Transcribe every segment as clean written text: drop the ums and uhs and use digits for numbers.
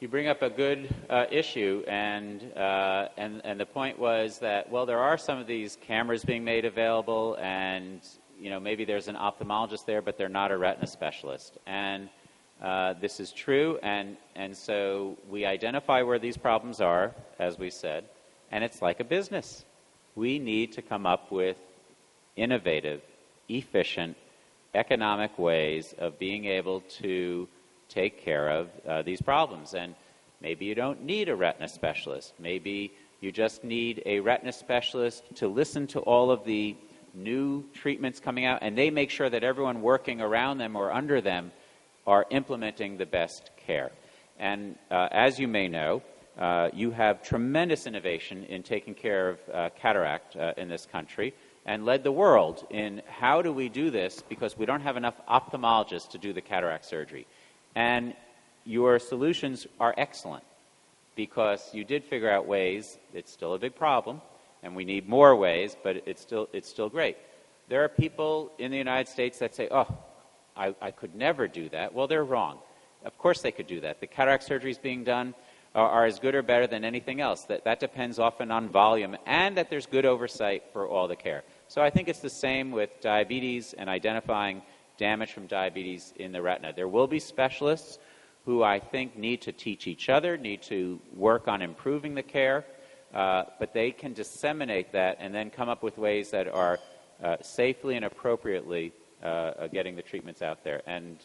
You bring up a good issue, and the point was that, well, there are some of these cameras being made available, and maybe there's an ophthalmologist there, but they're not a retina specialist. And this is true, and so we identify where these problems are, as we said, and it's like a business. We need to come up with innovative, efficient, economic ways of being able to take care of these problems. And maybe you don't need a retina specialist. Maybe you just need a retina specialist to listen to all of the new treatments coming out, and they make sure that everyone working around them or under them are implementing the best care. And as you may know, you have tremendous innovation in taking care of cataract in this country, and led the world in how do we do this, because we don't have enough ophthalmologists to do the cataract surgery. And your solutions are excellent, because you did figure out ways. It's still a big problem, and we need more ways, but it's still great. There are people in the United States that say, oh, I could never do that. Well, they're wrong. Of course they could do that. The cataract surgeries being done are as good or better than anything else. That depends often on volume, and that there's good oversight for all the care. So I think it's the same with diabetes and identifying damage from diabetes in the retina. There will be specialists who I think need to teach each other, need to work on improving the care, but they can disseminate that and then come up with ways that are safely and appropriately getting the treatments out there. And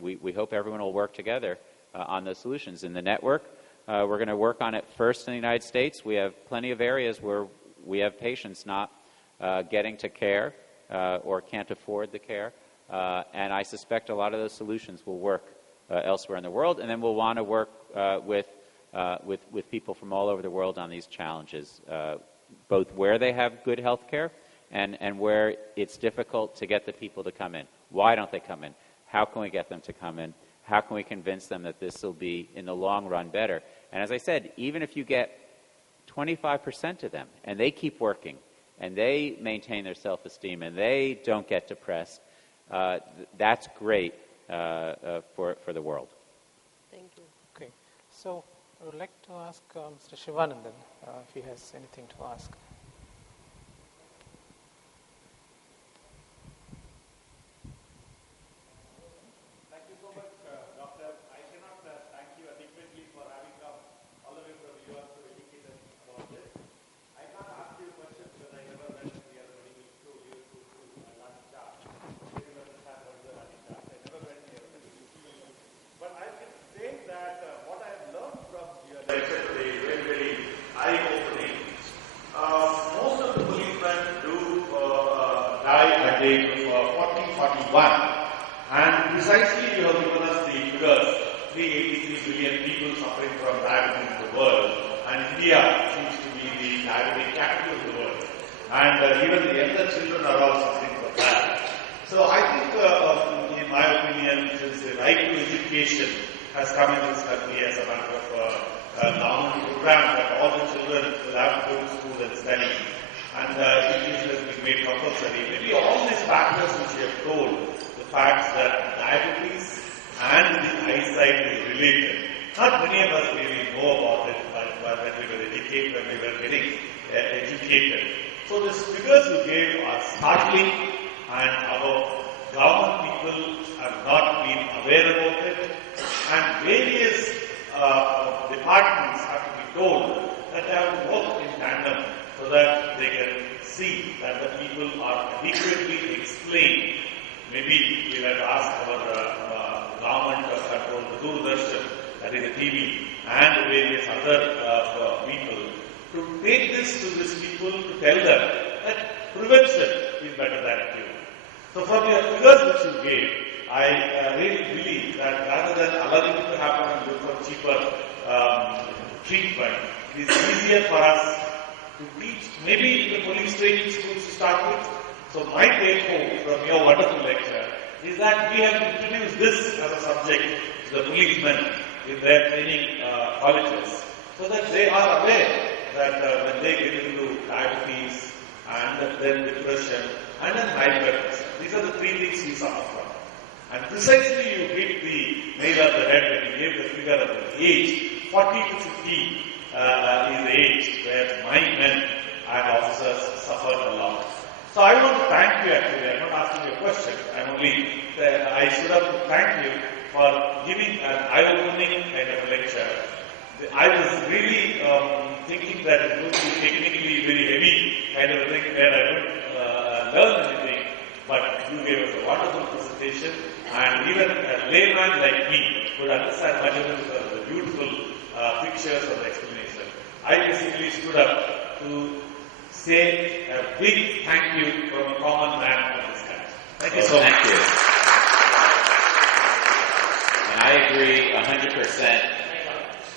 we hope everyone will work together on those solutions. In the network, we're going to work on it first in the United States. We have plenty of areas where we have patients not getting to care or can't afford the care. And I suspect a lot of those solutions will work elsewhere in the world, and then we'll want to work with people from all over the world on these challenges, both where they have good health care and where it's difficult to get the people to come in. Why don't they come in? How can we get them to come in? How can we convince them that this will be, in the long run, better? And as I said, even if you get 25% of them, and they keep working, and they maintain their self-esteem, and they don't get depressed, that's great for the world. Thank you. Okay. So I would like to ask Mr. Shivanandan if he has anything to ask. Thank you so much, Doctor. I cannot thank you adequately for having come all the way from New York to educate us about this. I can't ask you questions because I never went to the other medical school. You to Lanisha. I never went here. But I can say that what I have learned from your lecture today is very, very eye-opening. Most of the policemen do die at the age of 40, 41. And precisely you have given us the figures, 383 billion people suffering from diabetes in the world, and India seems to be the diabetic capital of the world. And even the younger children are all suffering from that. So I think, in my opinion, since the right to education has come in this country as a matter of government program, that all the children will have to go to school and study, and education has been made compulsory. Maybe all these factors which you have told, the facts that diabetes and the eyesight is related. Not many of us really know about it, but when we were educated, when we were getting educated. So the figures you gave are startling, and our government people have not been aware about it, and various departments have to be told that they have to work in tandem so that they can see that the people are adequately explained. Maybe we'll have to ask our government control, the Doordarshan, that is the TV, and various other people, to take this to these people, to tell them that prevention is better than cure. So from your figures which you gave, I really believe that rather than allowing it to happen and look for cheaper treatment, it is easier for us to teach, maybe in the police training schools to start with. So my take home from your wonderful lecture is that we have introduced this as a subject to the policemen in their training colleges, so that they are aware that when they get into diabetes and then depression and then high blood pressure, these are the three things we suffer from. And precisely you hit the nail on the head when you gave the figure of the age. 40 to 50 is the age where my men and officers suffered a lot. So I want to thank you actually. I'm not asking you a question. I stood up to thank you for giving an eye-opening kind of a lecture. I was really thinking that it would be technically very heavy kind of a thing where I wouldn't learn anything, but you gave us a wonderful presentation, and even a layman like me would understand much of it because of the beautiful pictures of the explanation. I basically stood up to say a big thank you from a common man of this guy. Thank you so much. Thank you. And I agree 100%.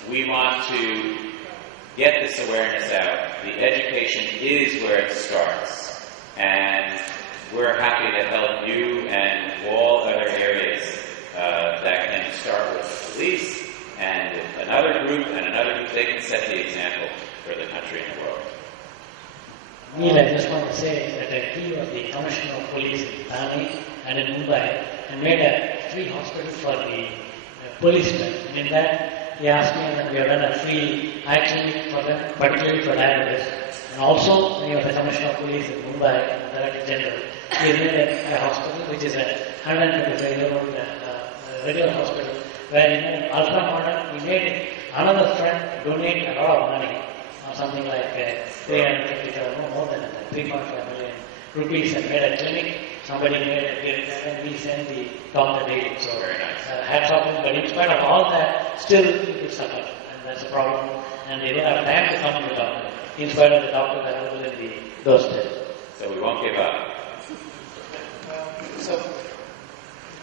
We want to get this awareness out. The education is where it starts. And we're happy to help you and all other areas that can start with the police and another group, they can set the example for the country and the world. Neil, I just want to say that he was the Commissioner of Police in Thane and in Mumbai and made a free hospital for the policemen. And in that, he asked me, and we have done a free eye clinic for them, particularly for diabetes. And also, when he was the Commissioner of Police in Mumbai, Director General, he made a hospital which is a 125-year-old regular hospital where he made an ultra-modern. He made it. Another friend donated a lot of money, something like 350,000, no more than that, 3.5 million rupees, and made a clinic. Somebody made a gift, and we sent the doctor daily. So very nice. Hats off to him. But in spite of all that, still it suffered, and that's a problem. And they didn't have time to come to the doctor, in spite of the doctors available in those days. So we won't give up. So,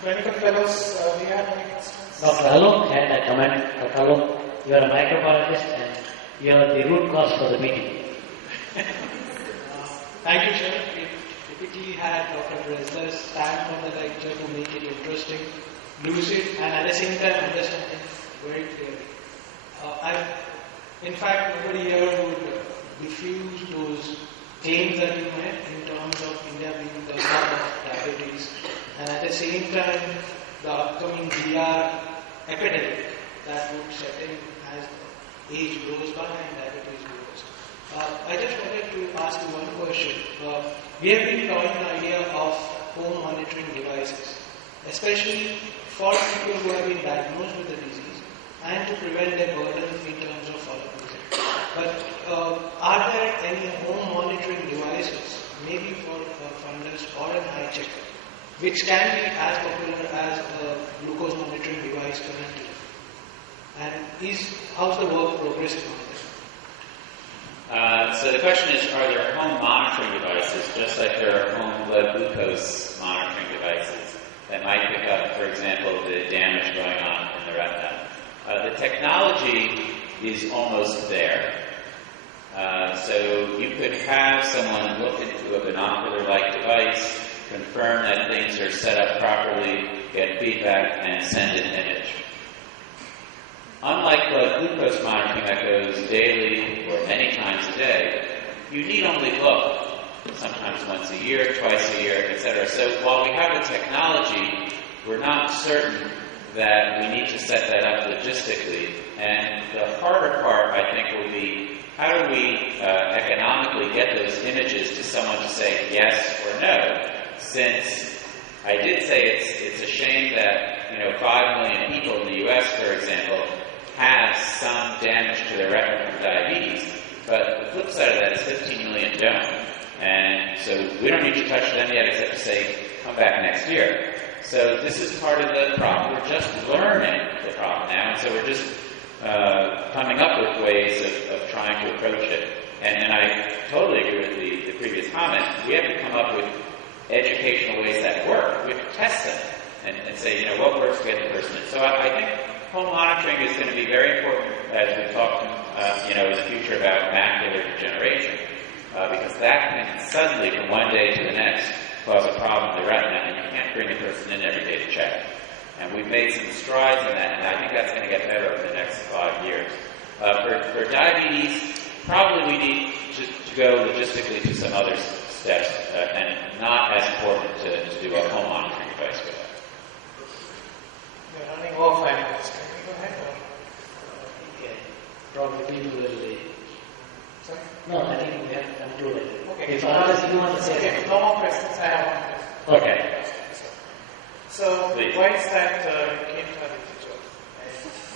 clinical fellows, do you have any questions? Dr. Alok had a comment. Dr. Alok, you are a microbiologist and you are the root cause for the meeting. Thank you, sir. We typically had Dr. Bressler stand for the lecture to make it interesting, lucid, and at the same time understand things very clearly. In fact, nobody here would diffuse those claims that you made in terms of India being the hub of diabetes, and at the same time, the upcoming DR epidemic that would set in as the age grows by and diabetes grows. I just wanted to ask you one question. We have been talking the idea of home monitoring devices, especially for people who have been diagnosed with the disease and to prevent their burden in terms of follow-up visit. But are there any home monitoring devices, maybe for fundus or an eye checker, which can be as popular as a glucose monitoring device currently? And how's the work progressing on that? So the question is, are there home monitoring devices, just like there are home blood glucose monitoring devices, that might pick up, for example, the damage going on in the retina? The technology is almost there. So you could have someone look into a binocular-like device, confirm that things are set up properly, get feedback, and send an image. Unlike blood glucose monitoring that goes daily or many times a day, you need only look sometimes once a year, twice a year, etc. So while we have the technology, we're not certain that we need to set that up logistically. And the harder part, I think, will be how do we economically get those images to someone to say yes or no? Since I did say it's a shame that 5 million people in the U.S., for example, have some damage to their retina from diabetes, but the flip side of that is 15 million don't. And so we don't need to touch them yet except to say, come back next year. So this is part of the problem. We're just learning the problem now, and so we're just coming up with ways of trying to approach it. And I totally agree with the previous comment. We have to come up with educational ways that work. We have to test them and say, what works to get the person in. So I think home monitoring is going to be very important as we talk, in the future about macular degeneration, because that can suddenly, from one day to the next, cause a problem in the retina, and you can't bring a person in every day to check. And we've made some strides in that, and I think that's going to get better over the next 5 years. For diabetes, probably we need to go logistically to some other steps, and not as important to do a home monitoring device for that. Oh, fine. Go ahead. Okay. Probably people will. Sorry? No, I think we have concluded. Okay. If others you want to say Okay, something. no more questions. I have one question. Okay. So, Please. why is that you came to our institute? And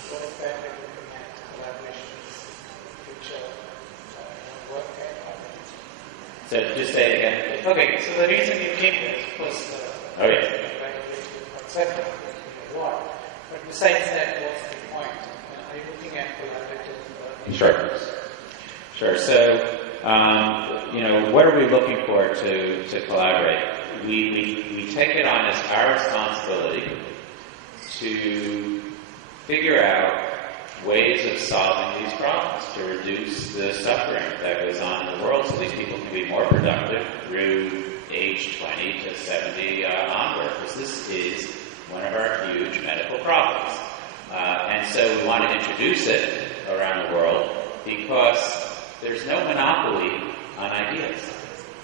what is that you're looking at collaborations, future, work at our institute? So just say it again. Okay, so the reason you came here was Oh, yeah. accepted award. But besides that, what's the point? Are you looking at collaborative Sure. Sure. So, what are we looking for to collaborate? We take it on as our responsibility to figure out ways of solving these problems, to reduce the suffering that goes on in the world so these people can be more productive through age 20 to 70 onward, because this is one of our huge medical problems. And so we want to introduce it around the world because there's no monopoly on ideas.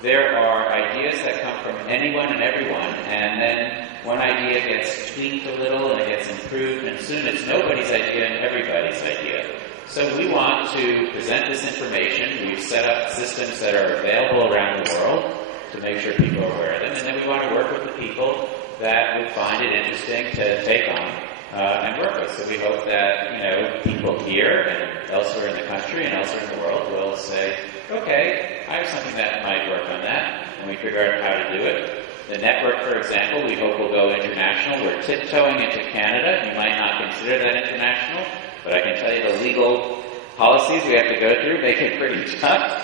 There are ideas that come from anyone and everyone, and then one idea gets tweaked a little and it gets improved, and soon it's nobody's idea and everybody's idea. So we want to present this information. We've set up systems that are available around the world to make sure people are aware of them, and then we want to work with the people that would find it interesting to take on and work with. So we hope that, people here and elsewhere in the country and elsewhere in the world will say, okay, I have something that might work on that, and we figure out how to do it. The network, for example, we hope will go international. We're tiptoeing into Canada. You might not consider that international, but I can tell you the legal policies we have to go through make it pretty tough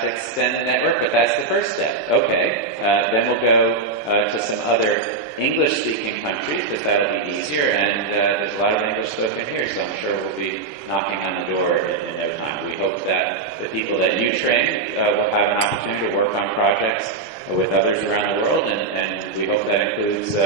to extend the network, but that's the first step. Okay, then we'll go to some other English-speaking countries, because that'll be easier, and there's a lot of English spoken here, so I'm sure we'll be knocking on the door in no time. We hope that the people that you train will have an opportunity to work on projects with others around the world, and we hope that includes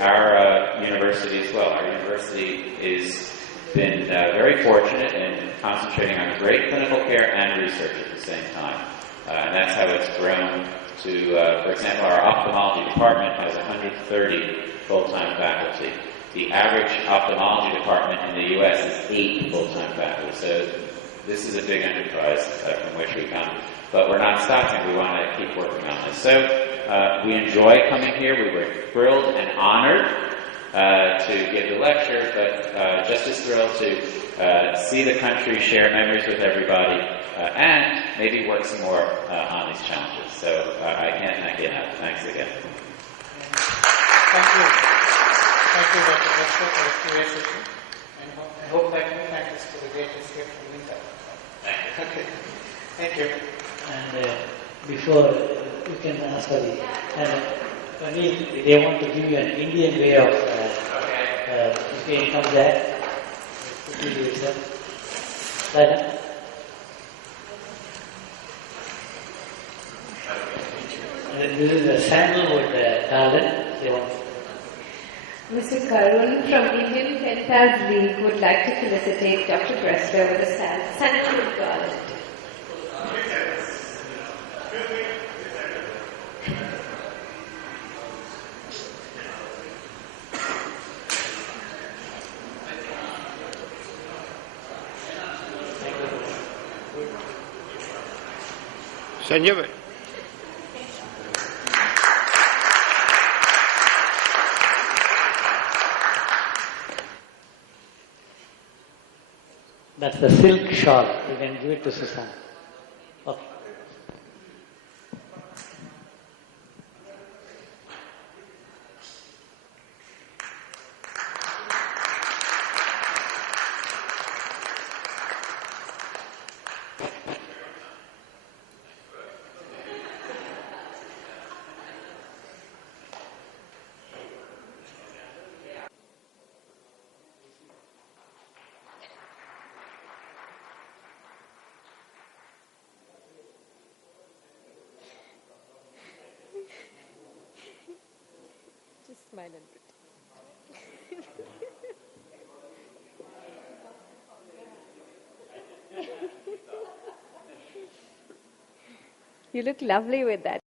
our university as well. Our university has been very fortunate in concentrating on great clinical care and research at the same time, and that's how it's grown to, for example, our ophthalmology department has 130 full-time faculty. The average ophthalmology department in the U.S. is 8 full-time faculty, so this is a big enterprise from which we come. But we're not stopping. We want to keep working on this. So we enjoy coming here. We were thrilled and honored to give the lecture, but just as thrilled to see the country, share memories with everybody, and maybe work some more on these challenges. So I can't thank you enough. Thanks again. Thank you. Thank you, Dr. Bressler, for the curiosity. And I hope that you thank us for the great escape from Linda. Thank you. Okay. Thank you. And before you can ask for the, they want to give you an Indian way of if you come there, do yourself. Right? And this is a sandalwood garland. They want. Mr. Karun from Indian Pen Pals League would like to felicitate Dr. Bressler with a sandalwood garland. Sanjay. That's the silk shawl. You can give it to Susan. Okay. Just smile and You look lovely with that.